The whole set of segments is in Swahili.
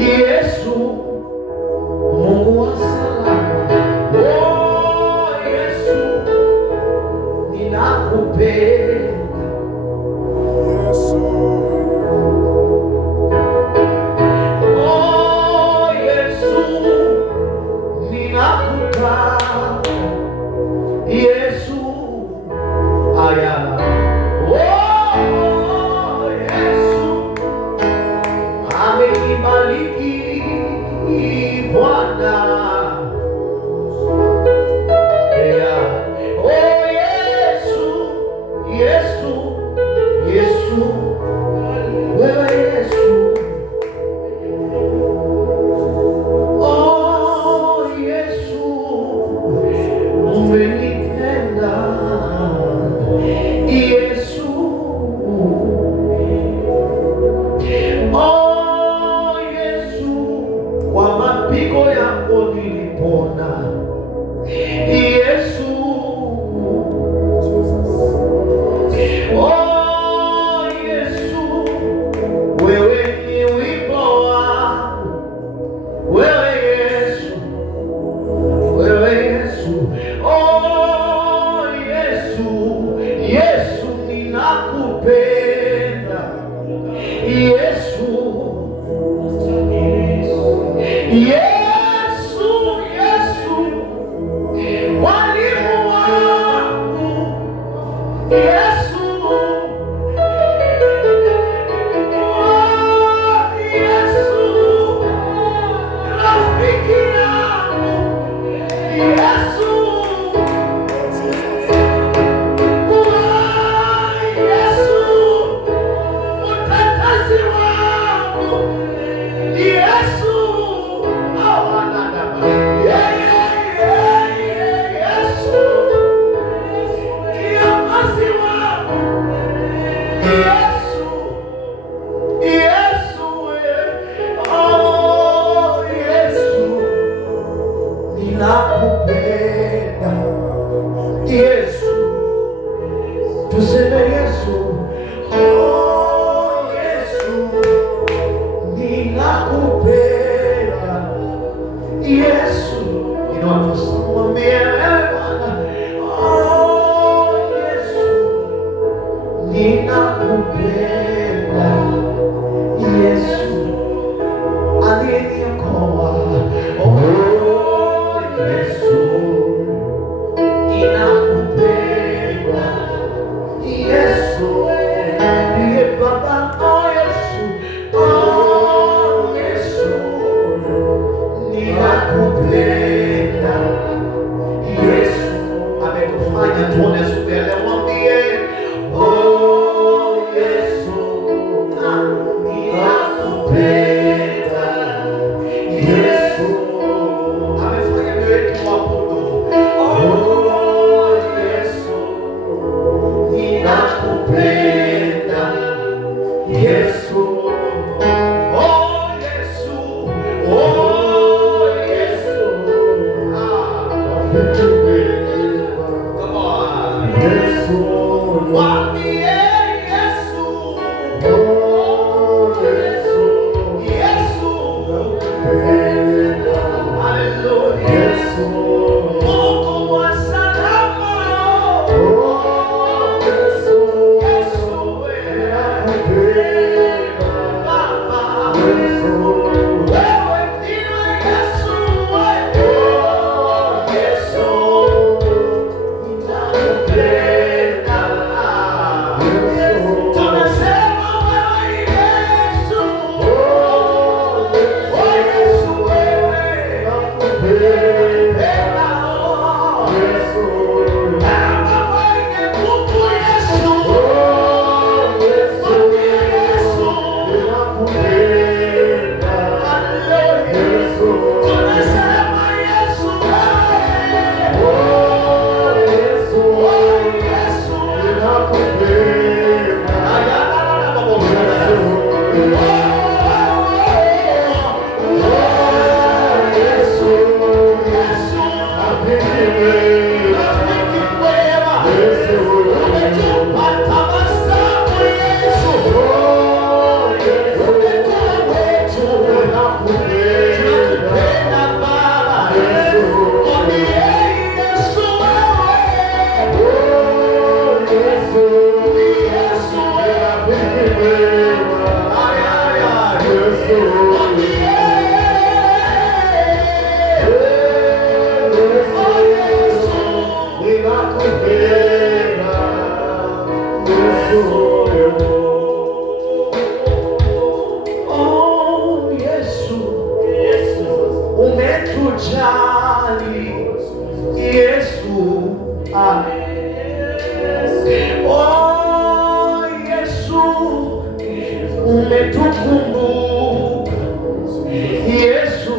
Yesu Mungu wa salama. Oh Yesu ninakupenda. Yesu. Oh Yesu ninakupenda. Yesu ayala. Oh Yesu amenibariki Bwana. Oh Yesu, Yesu, Yesu, wewe Yesu. Oh Yesu, umenipenda. Yesu. Oh Yesu, kwa mapigo yako nilipona. Yesu. Oh Yesu, wewe ni wimbo wangu. Wewe Yesu, wewe Yesu. Oh Yesu, Yesu ninakupenda. Yesu. Yesu, Yesu, mwalimu wangu. Yesu. Oh, Yesu, rafiki yangu. Yesu. Oh, Yesu, mtetezi wangu. Yesu. Yesu. Kiongozi wangu. Yesu. Yesu. Oh, Yesu. Ninakupenda. Yesu. Tuseme Yesu. Oh, Yesu. Ninakupenda. Yesu. Ninapomwambia Bwana, oh Yesu, ninakupenda. Yesu aliyeniokoa. Oh Yesu, ninakupenda. Yesu ndiye Baba. Oh Yesu, oh Yesu, ninakupenda. Yesu amekufanya tuone siku ya leo. Mwambie oh Yesu, ninakupenda. Yesu amefanya mioyo yetu kuabudu. Oh Yesu, ninakupenda. Yesu. Oh Yesu, oh Yesu. Come on. Yesu. Mwambie Yesu. Oh Yesu. Yesu. Hallelujah. Yesu. Mungu wa salama. Oh Yesu. Yesu wewe. Baba. Yesu. Wewe ndiwe Yesu wewe. Oh Yesu. Ninakupenda. Tunasema wewe Yesu. Oh Yesu wewe. Nakupenda. Baba mwenye nguvu Yesu. Mwambie Yesu. Hallelujah. Tunasema Yesu wewe. Oh Yesu. umetujali Yesu, oh Yesu, umetukumbuka Yesu,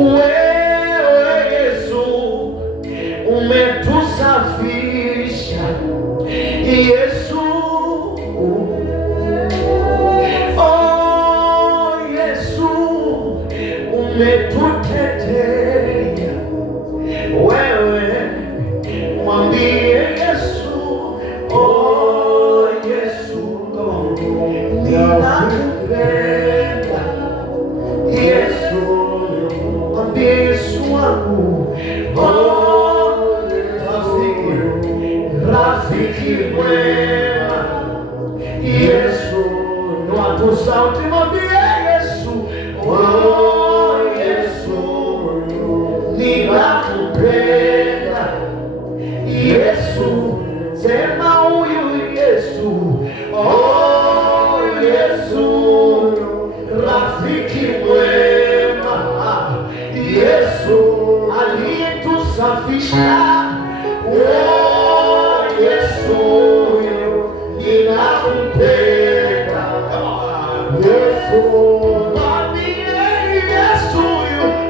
wewe Yesu umetusafisha Yesu, oh Yesu umetutetea. Wewe mwambie Yesu, oh Yesu, ninakupenda Yesu, mwambie Yesu wangu, oh rafiki mwema Yesu, watu sauti mwambie Yesu, oh Yesu, ninakupenda Yesu, sema huyu Yesu, oh Yesu, rafiki mwema Yesu, aliyetusafisha, oh Yesu, ninakupenda Yesu, mwambie Yesu,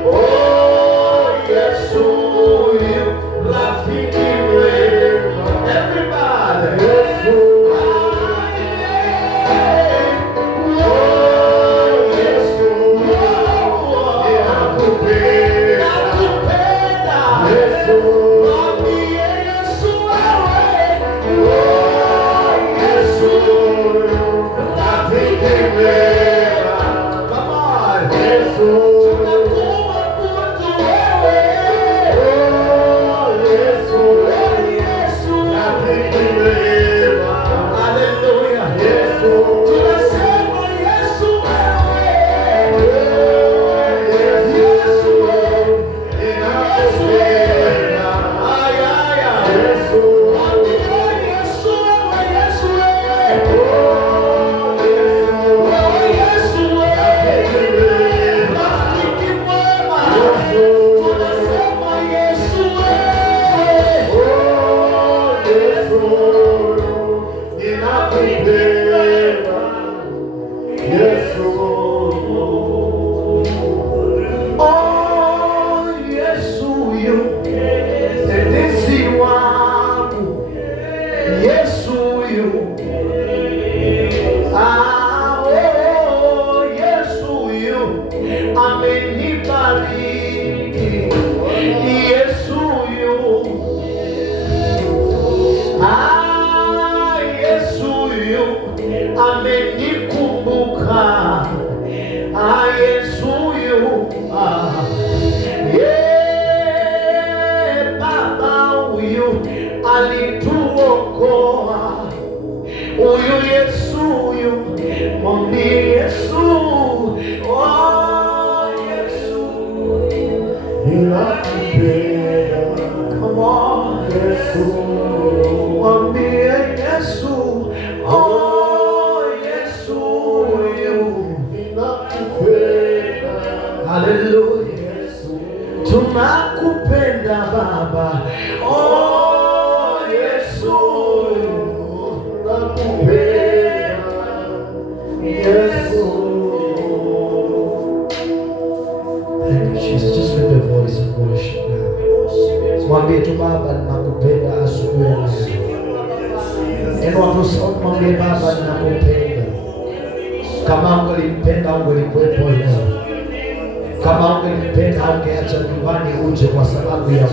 oh Yesu, rafiki mwema. Everybody, Yesu, oh Yesu, ninakupenda Yesu, mwambie Yesu wewe, oh Yesu, rafiki mwema. Come on, Yesu, tunakuwa kutu wewe, oh Yesu, rafiki mwema. Hallelujah, Yesu, tunasema Yesu wewe, oh Yesu, ninakupenda. Ayaya, Yesu, mwambie Yesu wewe, Yesu wewe, oh Yesu wewe, rafiki mwema. Tunasema Yesu wewe, oh Yesu, ninakupenda Yesu, oh Yesu, mtetezi wangu Yesu, oh Yesu, amenibariki Yesu, Yesu amenikumbuka Yesu, Baba huyu alituokoa huyu Yesu, mwambie Yesu, oh Yesu, ninakupenda. Come on, Yesu, mwambie Yesu, oh Yesu, ninakupenda. Hallelujah, Yesu, tunakupenda Baba, oh Yesu, nakupenda Yesu. Thank you, Jesus. Just lift your voice and worship now. Mwambie tu Baba, ninakupenda asubuhi ya leo. Inua tu sauti, mwambie Baba, ninakupenda. Kama ungelimpenda ungelikuwepo leo. Kama ungelimpenda ungeacha nyumbani uje kwa sababu ya